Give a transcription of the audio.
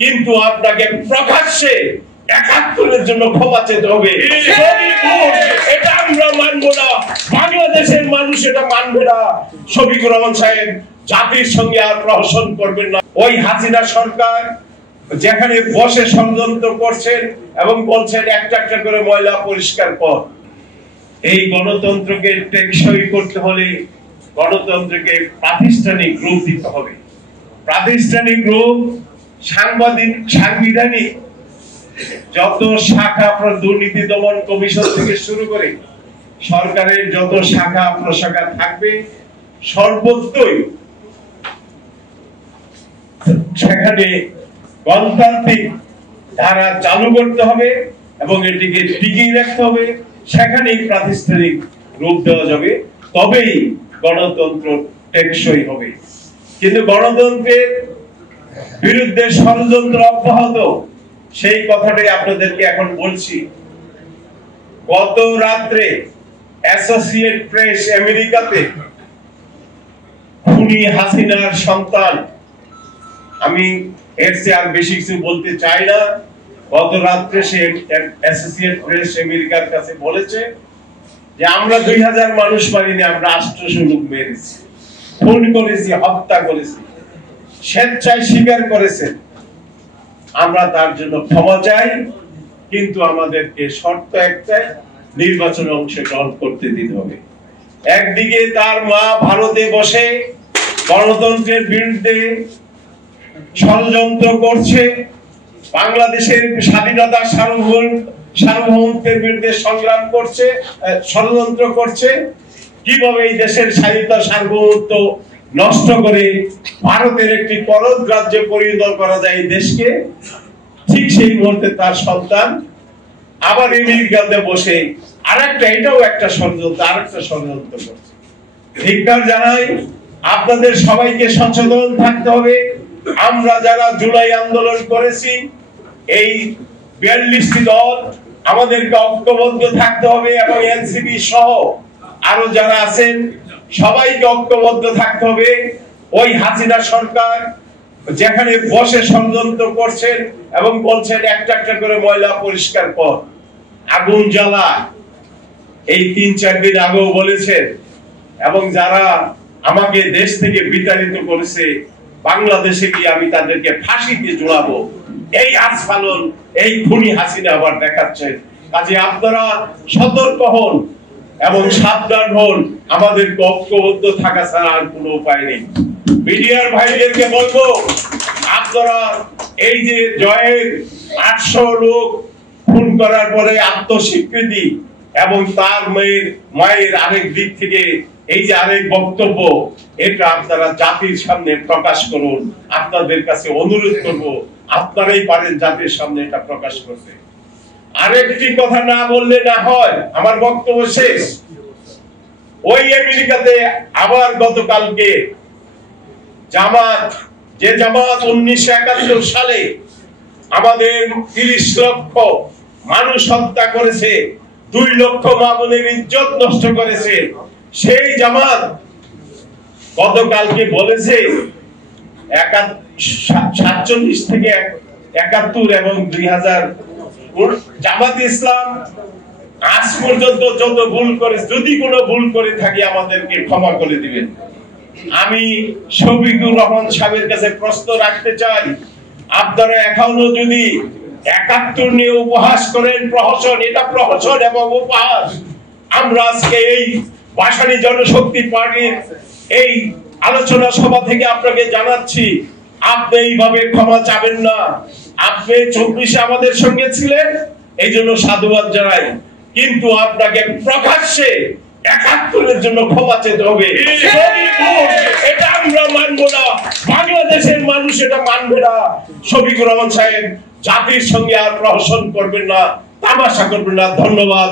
কিন্তু আপনাকে প্রকাশ্যে ৭১-এর জন্য ক্ষমা চেতে হবে। এটা আমরা মানবো না, বাংলাদেশের মানুষ এটা মানবে না। শফিকুর রহমান সাহেব জাতির সঙ্গে আর প্রহসন করবেন না। ওই হাসিনা সরকার যেখানে বসে ষড়যন্ত্র করছেন এবং বলছেন একটা একটা করে ময়লা পরিষ্কার কর। এই গণতন্ত্রকে টেকসই করতে হলে গণতন্ত্রকে প্রাতিষ্ঠানিক রূপ দিতে হবে। প্রাতিষ্ঠানিক রূপ সাংবিধানিক যত শাখা দুর্নীতি দমন কমিশন থেকে শুরু করে সরকারের যত শাখা প্রশাখা থাকবে সর্বত্রই সেখানে গণতান্ত্রিক ধারা চালু করতে হবে এবং এটিকে টিকিয়ে রাখতে হবে। সেখানেই প্রাতিষ্ঠানিক রূপ দেওয়া যাবে, তবেই গণতন্ত্র টেকসই হবে। কিন্তু গণতন্ত্রের বিরুদ্ধে ষড়যন্ত্র অব্যাহত, সেই কথাটাই আপনাদেরকে এখন বলছি। গত রাত্রে অ্যাসোসিয়েট প্রেস আমেরিকাতে খুনি হাসিনার সন্তান, আমি এর চেয়ে আর বেশি কিছু বলতে চাই না, গত রাত্রে সে অ্যাসোসিয়েট প্রেস আমেরিকার কাছে বলেছে যে আমরা ২০০০ মানুষ মারিনি, আমরা ৮০০ লোক মেরেছি, খুন করেছি, হত্যা করেছি। স্বেচ্ছায় স্বীকার করেছে। আমরা তার জন্য ক্ষমা চাই, কিন্তু আমাদেরকে শর্ত একটাই, নির্বাচনে অংশগ্রহণ করতে দিতে হবে। একদিকে তার মা ভারতে বসে গণতন্ত্রের বিরুদ্ধে ষড়যন্ত্র করছে, বাংলাদেশের স্বাধীনতা সার্বভৌমত্বের বিরুদ্ধে সংগ্রাম করছে, ষড়যন্ত্র করছে, কিভাবে এই দেশের স্বাধীনতা সার্বভৌমত্ব নষ্ট করে ভারতের একটি পরদ রাজ্যে পরিণত করা যায় এই দেশকে। ঠিক সেই মুহূর্তে তার সন্তান আবার আমেরিকাতে বসে এটাও একটা ষড়যন্ত্র করছে। ধিক্কার জানাই, আপনাদের সবাইকে সচেতন থাকতে হবে। আমরা যারা জুলাই আন্দোলন করেছি, এই ৪২টি দল, আমাদেরকে ঐক্যবদ্ধ থাকতে হবে এবং এনসিপি সহ আরো যারা আছেন সবাইকে ঐক্যবদ্ধ থাকতে হবে। ওই হাসিনা সরকার যেখানে বসে ষড়যন্ত্র করছেন এবং বলছেন একটা একটা করে ময়লা পরিষ্কার কর, আগুন জ্বালা, এই ৩-৪ দিন আগেও বলেছেন। এবং যারা আমাকে দেশ থেকে বিতাড়িত করেছে, বাংলাদেশে গিয়ে আমি তাদেরকে ফাঁসিতে জোড়াবো, এই আস্ফালন, এই খুনি হাসিনা আবার দেখাচ্ছে। কাজে আপনারা সতর্ক হন এবং সাবধান হন, আমাদের ঐক্যবদ্ধ থাকা ছাড়া আর কোনো উপায় নেই। মিডিয়ার ভাইদেরকে বলবো, আপনারা এই যে জয়ের ৮০০ লোক খুন করার পরে আত্মস্বীকৃতি এবং তার মায়ের আরেক দিক থেকে এই যে আরেক বক্তব্য, এটা আপনারা জাতির সামনে প্রকাশ করুন। আপনাদের কাছে অনুরোধ করব, আপনারাই পারেন জাতির সামনে এটা প্রকাশ করতে। আরেকটি কথা না বললে না হয়, আমার বক্তব্য শেষ। ওই আমেরিকাতে আবার গতকালকে জামাত 1971 সালে আমাদের ৩০ লক্ষ মানুষ হত্যা করেছে, ২ লক্ষ মা বোনের ইজ্জত নষ্ট করেছে, সেই জামাত গতকালকে বলেছে 47 থেকে 71 এবং 2000 জামাত ইসলাম আজ পর্যন্ত যত ভুল করে, যদি কোনো ভুল করে থাকি আমাদেরকে ক্ষমা করে দিবেন। আমি শফিকুর রহমান সাহেবের কাছে প্রশ্ন রাখতে চাই, আপনারা এখনো যদি ৭১ নিয়ে উপহাস করেন, প্রহসন, এটা প্রহসন এবং উপহাস। আমরা আজকে এই ভাসানী জনশক্তি পার্টির এই আলোচনা সভা থেকে আপনাকে জানাচ্ছি, আপনি এইভাবে ক্ষমা চাবেন না। আপনি ২৪-এ আমাদের সঙ্গে ছিলেন, এই জন্য সাধুবাদ জানাই, কিন্তু আপনাকে প্রকাশ্যে ৭১-এর জন্য ক্ষমা চেতে হবে। এটা আমরা মানবো না, বাংলাদেশের মানুষ এটা মানবে না। শফিকুর রহমান সাহেব জাতির সঙ্গে আর প্রহসন করবেন না, তামাশা করবেন না। ধন্যবাদ।